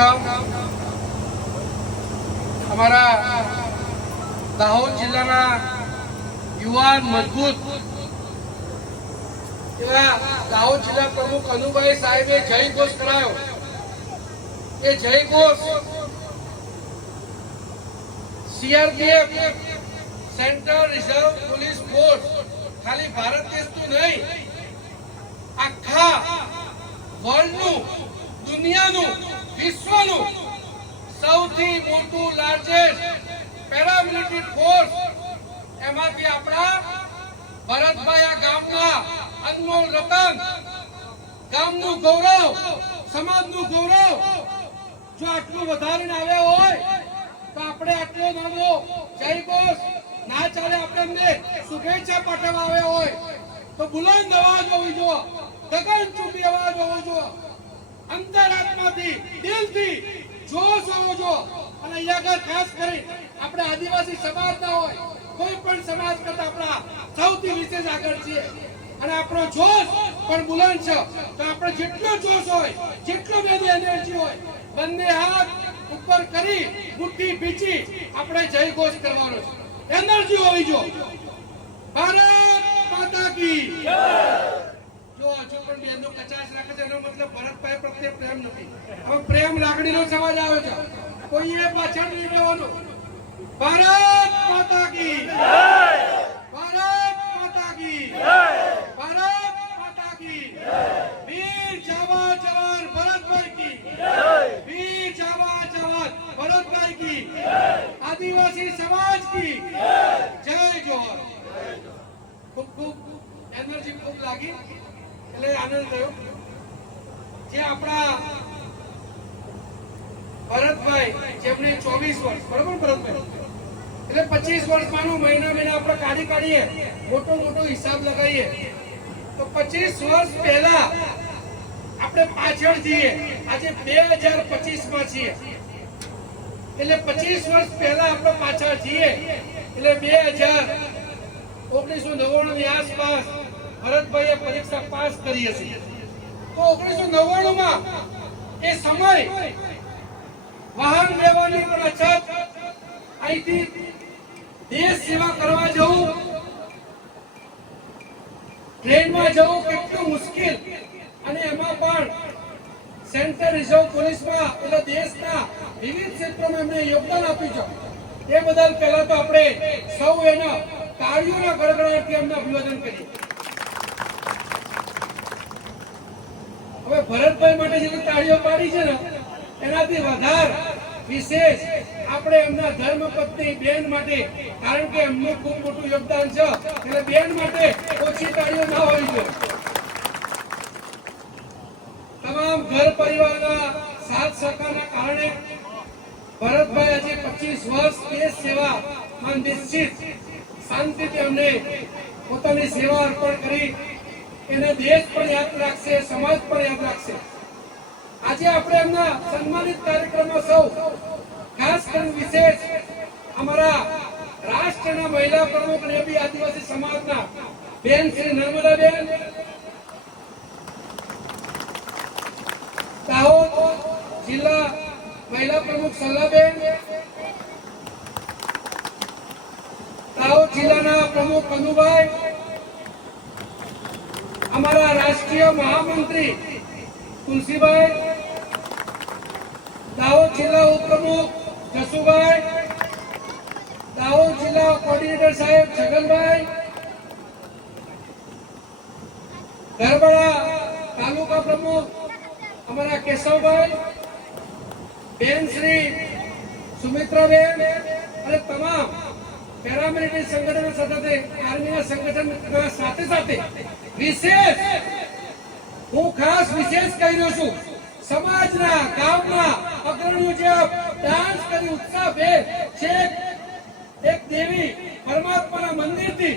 વખાણ અમારા દાહોદ જિલ્લાના યુવાન મજબૂત એવા દાહોદ જિલ્લા પ્રમુખ અનુભાઈ સાહેબે જય ઘોષ કરાયો. એ જય ઘોષ CRPF central reserve police force ખાલી ભારત દેશનું નહીં, આખા વર્લ્ડનું, દુનિયાનું, વિશ્વનું સૌથી મોટું લાર્જેસ્ટ પેરામિલિટરી ફોર્સ એમાંથી આપણા ભરતભાઈ આ ગામના અનમોલ રતન, ગામનું ગૌરવ, સમાજનું ગૌરવ જો આટલું વધારીને આવ્યા હોય તો આપણે આટલો નાનો જય ઘોષ ના ચાલે. આપણે એમને શુભેચ્છા પાઠવવા આવ્યા હોય તો બુલંદ અવાજ હોવી જોઈએ, ગગનચુંબી અવાજ હોવો જોઈએ, અંતરાત્માથી, દિલથી જોશ હોવો જોઈએ. અને અહીંયા આગળ ખાસ કરી આપણે આદિવાસી સમાજના હોય, કોઈ પણ સમાજ કરતા આપણા સૌથી વિશેષ આગળ છીએ અને આપણો જોશ પણ બુલંદ છે. તો આપણે જેટલો જોશ હોય, જેટલો બધી એનર્જી હોય, બંને હાથ ઉપર કરી મુઠ્ઠી ભીચી આપણે જય ઘોષ કરવાનો છે. એનર્જી હોવી જોઈએ. ભારત માતા કી જય. જો હજુ પણ બેનો કચાશ રાખે છે એનો મતલબ ભરતભાઈ પ્રત્યે પ્રેમ નથી. હવે પ્રેમ લાગણીનો સમાજ આવ્યો છે, કોઈએ પાછળ નહીં રહેવાનું. ભારત માતા કી જય. ભારત માતા કી જય. ભારત માતા કી જય. વીર જવાન જવાન ભરતભાઈ કી જય. વીર જવાન જવાન ભરતભાઈ કી જય. આદિવાસી સમાજ કી જય. જય જોહર. ખૂબ ખૂબ એનર્જી ખૂબ લાગી એટલે આનંદ થયો. જે આપણા ભરતભાઈ જેમને 24 વર્ષ, બરોબર ભરતભાઈ, એટલે 25 વર્ષમાંનો મહિના આપણે કાઢીએ, મોટો હિસાબ લગાવીએ તો 25 વર્ષ પહેલા આપણે પાછળ જઈએ. આજે 2025 માં છીએ એટલે 25 વર્ષ પહેલા આપણે પાછળ જઈએ એટલે 1999 ની આસપાસ ભરતભાઈએ પરીક્ષા પાસ કરી હશે. તો 1999 માં એ સમય વાહન વ્યવહારની પણ અછત, અહીંથી દેશ સેવા કરવા જવું, ટ્રેનમાં જવું કેટલું મુશ્કેલ, અને એમાં પણ સેન્ટ્રલ રિઝર્વ પોલીસમાં એટલે દેશના વિવિધ ક્ષેત્રોમાં એમણે યોગદાન આપ્યું છે. એ બદલ પહેલા તો આપણે સૌ એના તાળીઓના ગડગડાટથી એમને અભિવાદન કરીએ. હવે ભરતભાઈ માટે જે તાળીઓ પાડી છે ને એનાથી વધારે વિશેષ આપણે એમના ધર્મપત્ની બેન માટે, કારણ કે એમનું ખૂબ મોટું યોગદાન છે એટલે બેન માટે ઓછી તાળીઓ ના હોવી જોઈએ. તમામ ઘર પરિવારના સાથ સહકારના કારણે ભરતભાઈ આજે 25 વર્ષ દેશ સેવામાં નિશ્ચિત શાંતિથી અમને પોતાની સેવા અર્પણ કરી. એને દેશ પણ યાદ રાખશે, સમાજ પણ યાદ રાખશે. આજે આપણે એમના સન્માનિત કાર્યક્રમમાં સૌ ખાસ કરીને વિશેષ અમારા રાષ્ટ્રના મહિલા પ્રમુખ અને બી આદિવાસી સમાજના બેન શ્રી નર્મદાબેન, દાહોદ જિલ્લા મહિલા પ્રમુખ સલ્લાબેન, દાહોદ જિલ્લાના પ્રમુખ કનુભાઈ, અમારા રાષ્ટ્રીય મહામંત્રી તુલસીભાઈ, દાહોદ જિલ્લા ઉપપ્રમુખ જસુભાઈ, દાહોદ જિલ્લા કોર્ડિનેટર સાહેબ છગનભાઈ, ગરબડા તાલુકા પ્રમુખ અમારા કેશવભાઈ, બેન શ્રી સુમિત્રાબેન અને તમામ પેરામિલિટરી સંગઠનો સાથે આર્મીના સંગઠનના સાથે વિશેષ હું ખાસ વિશેષ કહી રહ્યો છું. સમાજના, ગામના અગ્રણીઓ જે ડાન્સ કરી ઉત્સાહભેર છે, એક દેવી પરમાત્માના મંદિરથી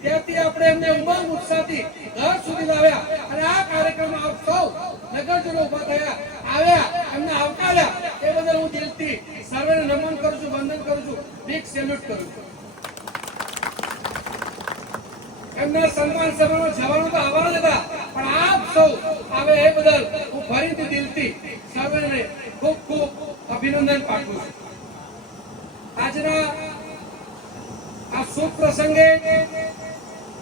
ત્યાંથી આપણે એમને ઉમંગ ઉત્સાહથી ઘર સુધી લાવ્યા અને આ કાર્યક્રમમાં આપ સૌ નગરજનો ઉભા થયા, આવ્યા, એમને આવકાર્યા. એ બદલ હું દિલથી સર્વેને નમન કરું છું, વંદન કરું છું, બિગ સેલ્યુટ કરું છું. એમના સન્માન સભામાં જવાનું તો આવવાના જ હતા, પણ આપ સૌ આવે એ બદલ હું ફરીથી દિલથી સર્વેને ખૂબ ખૂબ અભિનંદન પાઠવું છું. આજના આ શુભ પ્રસંગે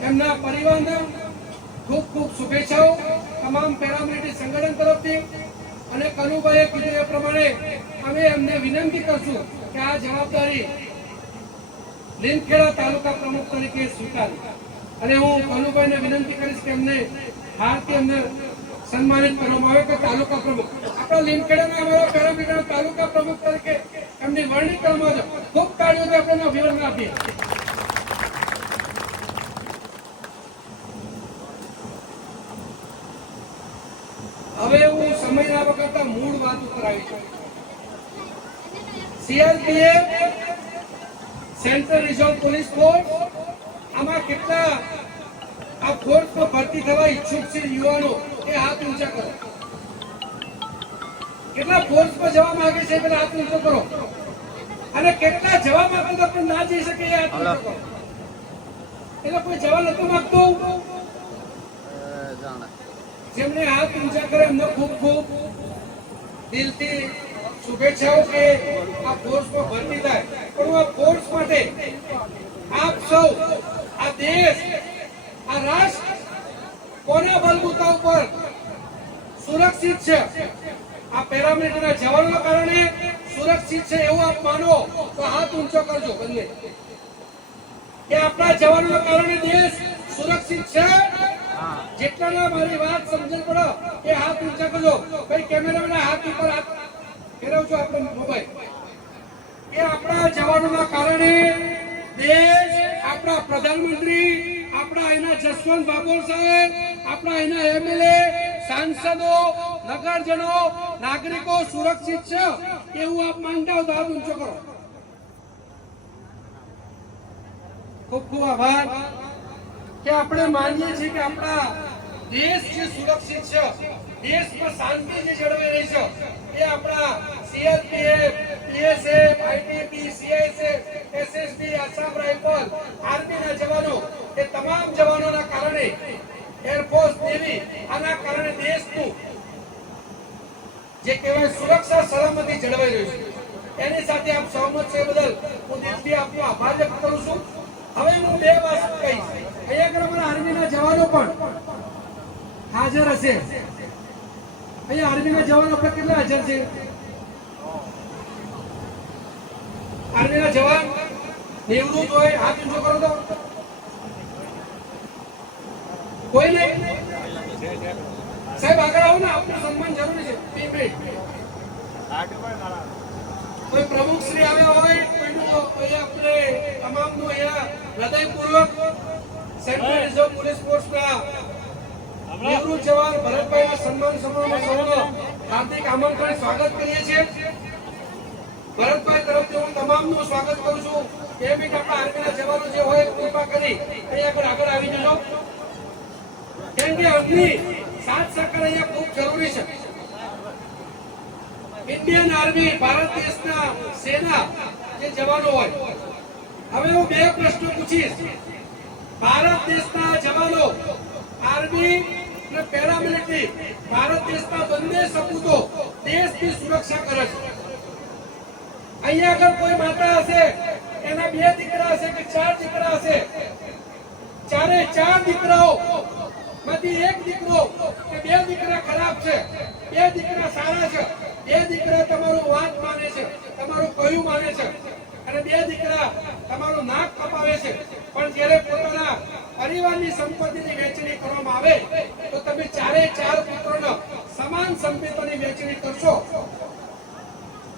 એમના પરિવારને ખૂબ ખૂબ શુભેચ્છાઓ તમામ પેરામિલિટરી સંગઠન તરફથી. અને કનુભાઈએ કીધું એ પ્રમાણે અમે એમને વિનંતી કરશું કે આ જવાબદારી લીમખેડા તાલુકા પ્રમુખ તરીકે સ્વીકારી. અને હું કનુભાઈને વિનંતી કરીશ કે એમને હારથી અમને સન્માનિત કરવામાં આવે કે તાલુકા પ્રમુખ આપણા લીમખેડાના અમારા પેરામિલિટરી તાલુકા પ્રમુખ તરીકે એમની વરણી કરવામાં આવે. ખૂબ તાળીઓથી આપણે અભિનંદન આપીએ. હવે હું સમય ના વગરતા મૂળ વાત ઉપર આવી છું. CRPF central reserve police force આમાં કેટલા આ ફોર્સમાં ભરતી થવા ઈચ્છુક છે યુવાનો એ હાથ ઊંચા કરો. કેટલા ફોર્સમાં જવા માંગે છે પેલા હાથ ઊંચો કરો. અને કેટલા જવા માંગતા પણ ના જઈ શકે એ હાથ ઊંચો કરો. એટલે કોઈ જવા નતો માંગતો જેમને હાથ ઊંચા કરે એમને ખૂબ ખૂબ દિલથી શુભેચ્છાઓ કે આ ફોર્સમાં ભરતી થાય. પણ આ ફોર્સ માટે આપ સૌ આ દેશ આ રાષ્ટ્ર કોના બલબૂતા ઉપર સુરક્ષિત છે? આ પેરામિલિટરીના જવાનોના કારણે સુરક્ષિત છે એવું આપ માનો તો હાથ ઊંચો કરજો બંને કે આપણા જવાનોના કારણે દેશ સુરક્ષિત છે. જેટલાના મારી વાત સમજણ પડો એ હાથ ઊંચા કરજો. ભાઈ કેમેરામેન હાથ ઉપર હાથ ફેરવજો આપણો મોબાઈલ કે આપણા જવાનોના કારણે દેશ આપણા પ્રધાનમંત્રી આપણા એના જસવંત બાબોર સાહેબ આપણા એના એમએલએ સાંસદો નગરજનો નાગરિકો સુરક્ષિત છે એવું આપ માનતા હો તો હાથ ઊંચો કરો. ખૂબ ખૂબ આભાર કે આપણે માનીએ છીએ કે આપણા દેશ જે સુરક્ષિત છે દેશમાં શાંતિ જે જળવાઈ રહી છે એ આપણા CRPF BSF ITB CISF SSB Assam rifle આર્મીના જવાનો એ તમામ જવાનોના કારણે એરફોર્સ નેવી આના કારણે દેશનું જે કહેવાય સુરક્ષા સલામતી જળવાઈ રહ્યું છે. એની સાથે આપ સહમત છે બદલ હું દિલથી આપનો આભાર વ્યક્ત કરું છું. હવે હું બે વાત કહીશ. અહીંયા આગળ આર્મીના જવાનો પણ હાજર હશે. અહીંયા આર્મીના જવાનો આપણે કેટલા હાજર છે? આર્મીના જવાન નિવૃત્ત હોય હાથ ઊંચો કરો તો. કોઈ નહીં? સાહેબ આગળ આવો ને, આપનું સન્માન જરૂરી છે. કોઈ પ્રમુખ શ્રી આવ્યા હોય આપણે તમામનું અહીંયા હૃદયપૂર્વક સેન્ટ્રલ રિઝર્વ પોલીસ ફોર્સના નિવૃત્ત જવાન ભરતભાઈના સન્માન સમારોહમાં સૌનું હાર્દિક આમંત્રણ સ્વાગત કરીએ છીએ. ભરતભાઈ તરફથી હું તમામનું સ્વાગત કરું છું. એ બી આપણા આર્મીના જવાનો જે હોય કૃપા કરી અહીંયા આગળ આવી જજો. કેમ કે અમની સાથ સહકાર અહીંયા ખૂબ જરૂરી છે. ઇન્ડિયન આર્મી ભારત દેશના સેના જે જવાનો હોય. હવે હું બે પ્રશ્નો પૂછીશ. ભારત દેશના જવાનો આર્મી અને પેરામિલિટરી ભારત દેશના બંને સપૂતો દેશની સુરક્ષા કરે છે. અહીંયા આગળ કોઈ માતા હશે એના બે દીકરા હશે કે ચાર દીકરા હશે, ચારે ચાર દીકરાઓ માંથી એક દીકરો કે બે દીકરા ખરાબ છે, બે દીકરા સારા છે, બે દીકરા તમારું વાત માને છે, તમારું કહ્યું માને છે, અને બે દીકરા તમારું નાક કપાવે છે. પણ જ્યારે પોતાના પરિવારની સંપત્તિની વહેંચણી કરવામાં આવે તો તમે ચારે ચાર પુત્રોનો સમાન સંપત્તિની વહેંચણી કરશો.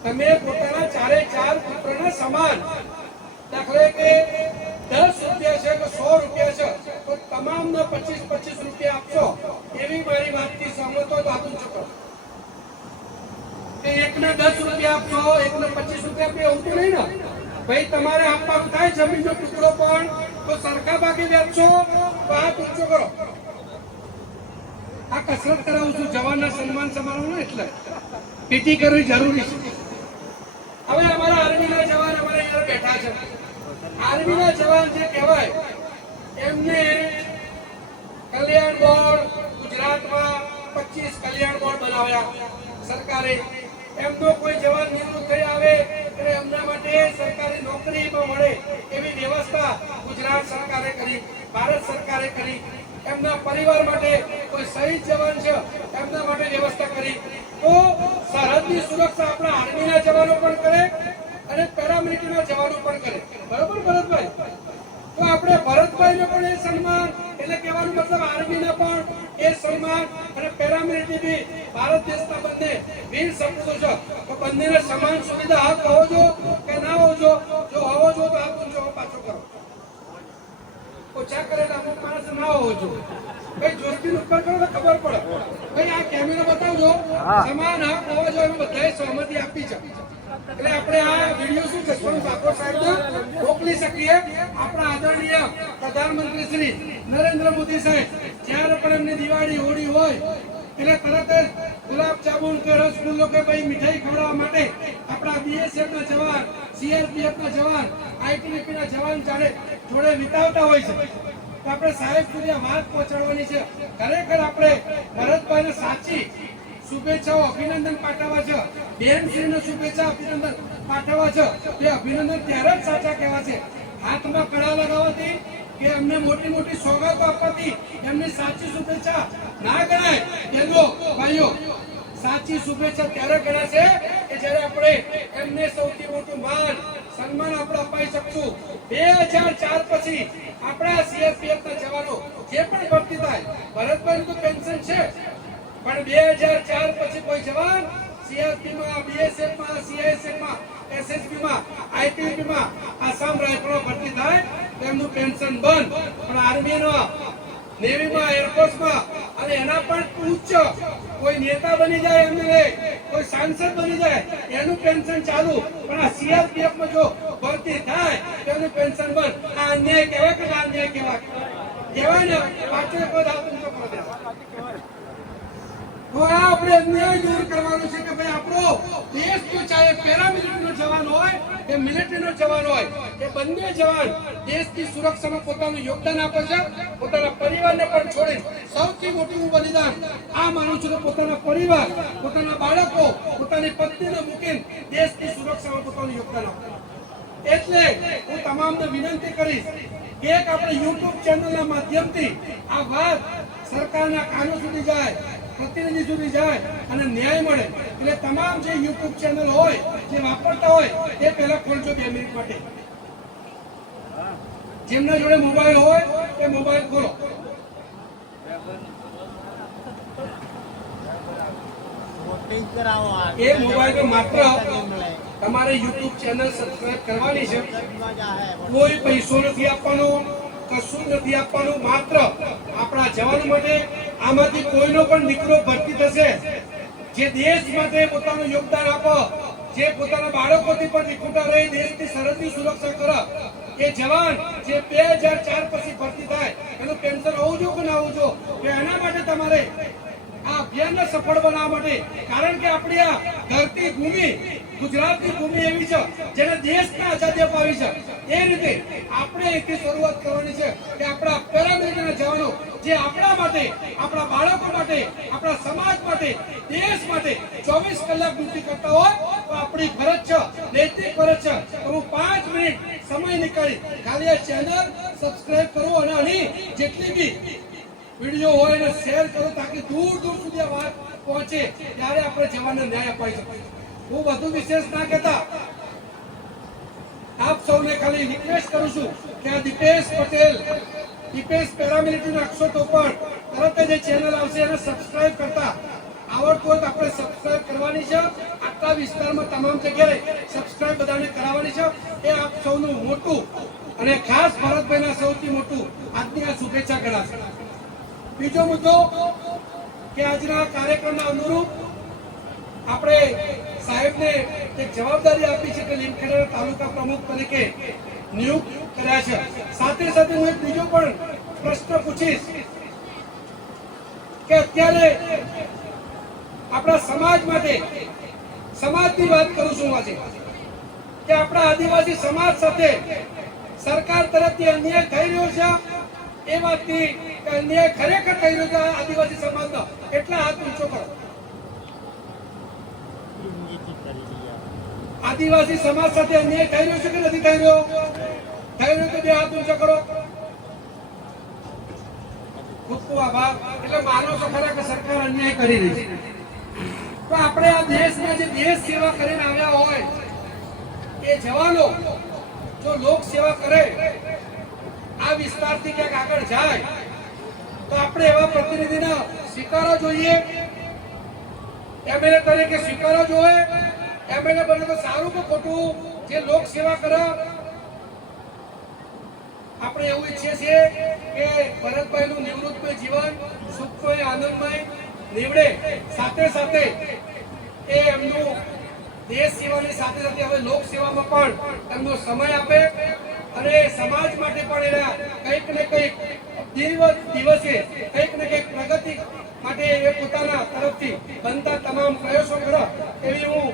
તમે પોતાના ચારે ચાર પુત્રોને સમાન, દાખલા કે 10 રૂપિયા છે કે 100 રૂપિયા છે તો તમામને 25 રૂપિયા આપશો. એવી મારી વાતથી સહમત હોય તો હાથ ઊંચો કરો. એકને 10 રૂપિયા આપશો, એકને 25 રૂપિયા આપે એવું તો નહીં ને ભાઈ. તમારે આપવાનું થાય જમીનનો ટુકડો પણ તો સરખા ભાગે વેચશો તો હાથ ઊંચો કરો. આ કસરત કરાવું છું જવાનના સન્માન સમારોહ, એટલે પીટી કરવી જરૂરી છે. હવે અમારા આર્મીના જવાન અમારે અહીંયા બેઠા છે. આર્મીના જવાન જે કહેવાય એમને કલ્યાણ બોર્ડ ગુજરાતમાં 25 કલ્યાણ બોર્ડ બનાવ્યા સરકારે. એમનો કોઈ જવાન નિવૃત્ત થઈ આવે એટલે એમના માટે સરકારી નોકરીમાં મળે એવી વ્યવસ્થા ગુજરાત સરકારે કરી, ભારત સરકારે કરી. એમના પરિવાર માટે કોઈ શહીદ જવાન છે એમના માટે વ્યવસ્થા કરી. તો સરહદની સુરક્ષા આપણા આર્મીના જવાનો પણ કરે અને પેરામિલિટરીના જવાનો પણ કરે. બરોબર ભરતભાઈ? તો આપણે ભરતભાઈને પણ એ સન્માન, એટલે કહેવાનો મતલબ આર્મીના પણ એ સન્માન અને પેરામિલિટરી બી ભારત દેશના બંને વીર સપૂતો છે. તો બંનેને સમાન સુવિધા હક હોવો જો કે ના હોવો જો? જો હોવો જો તો હાથ ઊંચો પાછો કરો. ઓછા કરે તો અમુક માણસ ના હોવો જો. ભાઈ જોરથી ઉપર કરો તો ખબર પડે. ભાઈ આ કેમેરો બતાવજો. સમાન હક હોવો જો એમાં બધાએ સહમતિ આપી છે. એટલે આપણે આ વિડિયો શું જસવંત ઠાકોર સાહેબને મોકલી શકીએ. આપણા આદરણીય પ્રધાનમંત્રી શ્રી નરેન્દ્ર મોદી સાહેબ જ્યારે પણ એમની દિવાળી હોળી હોય એટલે તરત જ ગુલાબ જામુન કે રસગુલ્લો કે ભાઈ મીઠાઈ ખવડાવવા માટે આપણા બીએસએફના જવાન, સીઆરપીએફના જવાન, આઈટીબીપીના જવાન જોડે વિતાવતા હોય છે. તો આપણે સાહેબ સુધી આ વાત પહોંચાડવાની છે. ખરેખર આપણે ભરતભાઈને સાચી શુભેચ્છાઓ, અભિનંદન પાઠવવા છે. બેનશ્રીને શુભેચ્છા, અભિનંદન પાઠવવા છે. તે અભિનંદન ત્યારે જ સાચા કહેવા છે. હાથમાં કડા લગાવવાથી કે એમને મોટી મોટી સોગાતો આપવાથી એમની સાચી શુભેચ્છા ના ગણાય. કેજો ભાઈઓ, સાચી શુભેચ્છા ત્યારે ગણાશે કે જ્યારે આપણે એમને સૌથી મોટું માન સન્માન આપણે અપાઈ શકશું. 2004 પછી આપણા સીઆરપીએફના જવાનો જે પણ ભરતી થાય, ભરતભાઈનું તો પેન્શન છે, પણ 2004 પછી કોઈ જવાન સીઆરપીમાં, બીએસએફમાં, સીઆઈએસએફમાં, એસએસબીમાં, આઈટીબીમાં, આસામ રાઇફલમાં ભરતી થાય તેમનું પેન્શન બંધ. પણ આર્મીનો, નેવીમાં, એરફોર્સમાં અને એના પણ ઉચ્ચ કોઈ નેતા બની જાય, એમએલએ, કોઈ સાંસદ બની જાય એનું પેન્શન ચાલુ. પણ આ સીઆરપીએફમાં જો ભરતી થાય તેનું પેન્શન બંધ. આ અન્યાય કહેવાય કે ના અન્યાય કહેવાય? કહેવાય ને. પાછળ પદ આપું તો પડે. તો આ આપણે અન્યાય દૂર કરવાનું છે કે ભાઈ આપણો દેશ તો ચાહે પેરામિલિટરીનો જવાન હોય કે મિલિટરીનો જવાન હોય, એ બંને જવાન દેશની સુરક્ષામાં પોતાનું યોગદાન આપે છે. પોતાના પરિવારને પણ છોડી સૌથી મોટું બલિદાન આ માનું છું કે પોતાના પરિવાર, પોતાના બાળકો, પોતાની પત્નીને મૂકીને દેશની સુરક્ષામાં પોતાનું યોગદાન આપે. એટલે હું તમામને વિનંતી કરીશ કે એક આપણે યુટ્યુબ ચેનલના માધ્યમથી આ વાત સરકારના કાનો સુધી જાય, પ્રતિનિધિ સુધી જાય અને ન્યાય મળે. એટલે તમામ જે યુટ્યુબ ચેનલ હોય, જે વાપરતા હોય, એ પહેલા ખોલજો 2 મિનિટ માટે. જેમના જોડે મોબાઈલ હોય એ મોબાઈલ ખોલો. એ મોબાઈલ માત્ર તમારે યુટ્યુબ ચેનલ સબસ્ક્રાઇબ કરવાની છે. કોઈ પૈસો નથી આપવાનો, કશું નથી આપવાનું. માત્ર આપણા જવાનો માટે આમાંથી કોઈનો પણ દીકરો ભરતી થશે જે દેશ માટે પોતાનું યોગદાન આપે, જે પોતાના બાળકોથી પણ વિખૂટા રહી દેશની સરહદની સુરક્ષા કરે, એ જવાન જે 2004 પછી ભરતી થાય એનું પેન્શન હોવું જો કે ના હોવું જો, કે એના માટે તમારે આ અભિયાનને સફળ બનાવવા માટે, કારણ કે આપણી આ ધરતી ભૂમિ, ગુજરાતની ભૂમિ એવી છે જેને દેશને આઝાદી અપાવી છે. એ રીતે આપણે એથી શરૂઆત કરવાની છે કે આપણા પેરામિલિટરીના જવાનો જે આપણા માટે, આપણા બાળકો માટે, આપણા સમાજ માટે, દેશ માટે 24 કલાક ડ્યુટી કરતા હોય તો આપણી ફરજ છે, નૈતિક ફરજ છે. તો હું 5 મિનિટ સમય નીકાળી ખાલી આ ચેનલ સબસ્ક્રાઇબ કરો અને આની જેટલી બી વિડીયો હોય એને શેર કરો તાકી દૂર દૂર સુધી આ વાત પહોંચે, ત્યારે આપણે જવાનને ન્યાય અપાઈ શકીએ. હું વધુ વિશેષ ના કહેતા આપ સૌને ખાલી રિક્વેસ્ટ કરું છું કે આ દીપેશ પટેલ, દીપેશ પેરામિલિટરી નાખશો તો પણ તરત જ ચેનલ આવશે, એને સબસ્ક્રાઇબ કરતા આવડતું હોય તો આપણે સબસ્ક્રાઇબ કરવાની છે. આટલા વિસ્તારમાં તમામ જગ્યાએ સબસ્ક્રાઇબ બધાને કરાવવાની છે. એ આપ સૌનું મોટું અને ખાસ ભરતભાઈના સૌથી મોટું આજની આ શુભેચ્છા ગણાશે. બીજો મુદ્દો કે આજના કાર્યક્રમના અનુરૂપ આપણે સાહેબને એક જવાબદારી આપી છે કે લીમખેડા તાલુકા પ્રમુખ તરીકે નિયુક્ત કર્યા છે. સાથે સાથે હું એક બીજો પણ પ્રશ્ન પૂછીશ કે અત્યારે આપણા સમાજ માટે, સમાજની વાત કરું છું આજે, કે આપણા આદિવાસી સમાજ સાથે સરકાર તરફથી અન્યાય થઈ રહ્યો છે એ વાતની કે અન્યાય ખરેખર થઈ રહ્યો છે આદિવાસી સમાજનો, એટલા હાથ ઊંચો કરો. આદિવાસી સમાજ સાથે અન્યાય થઈ રહ્યો છે કે નથી થઈ રહ્યો? થઈ રહ્યો તો બે હાથ ઊંચો કરો. ખૂબ ખૂબ આભાર. એટલે માનો છો ખરા કે સરકાર અન્યાય કરી રહી છે, તો આપણે આ દેશમાં જે દેશ સેવા કરીને આવ્યા હોય એ જવાનો જો લોક સેવા કરે, આ વિસ્તારથી ક્યાંક આગળ જાય, તો આપણે એવા પ્રતિનિધિને સ્વીકારવો જોઈએ. એમએલએ તરીકે સ્વીકારવો જોઈએ. એમએલએ બને તો સારું કે ખોટું, જે લોક સેવા કરે. આપણે એવું ઈચ્છીએ છીએ કે ભરતભાઈનું નિવૃત્તમય જીવન સુખમય આનંદમય નીવડે. સાથે સાથે એ એમનું દેશ સેવાની સાથે સાથે હવે લોક સેવામાં પણ એમનો સમય આપે અને સમાજ માટે પણ એના કંઈક ને કંઈક દિવસે કંઈક ને કંઈક પ્રગતિ માટે એ પોતાના તરફથી બનતા તમામ પ્રયાસો કરે, એવી હું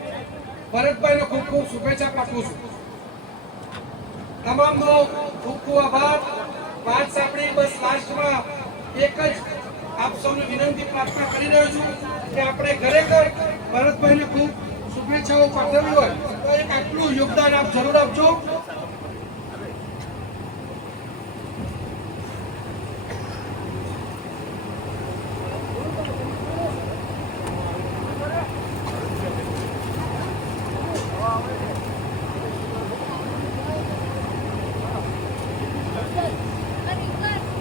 ભરતભાઈને ખૂબ ખૂબ શુભેચ્છા પાઠવું છું. તમામનો ખૂબ ખૂબ આભાર. વાત સાંભળી બસ લાસ્ટમાં એક જ આપ સૌને વિનંતી પ્રાર્થના કરી રહ્યો છું કે આપણે ખરેખર ભરતભાઈને ખૂબ શુભેચ્છાઓ પાઠવવી હોય તો એક આટલું યોગદાન આપ જરૂર આપજો.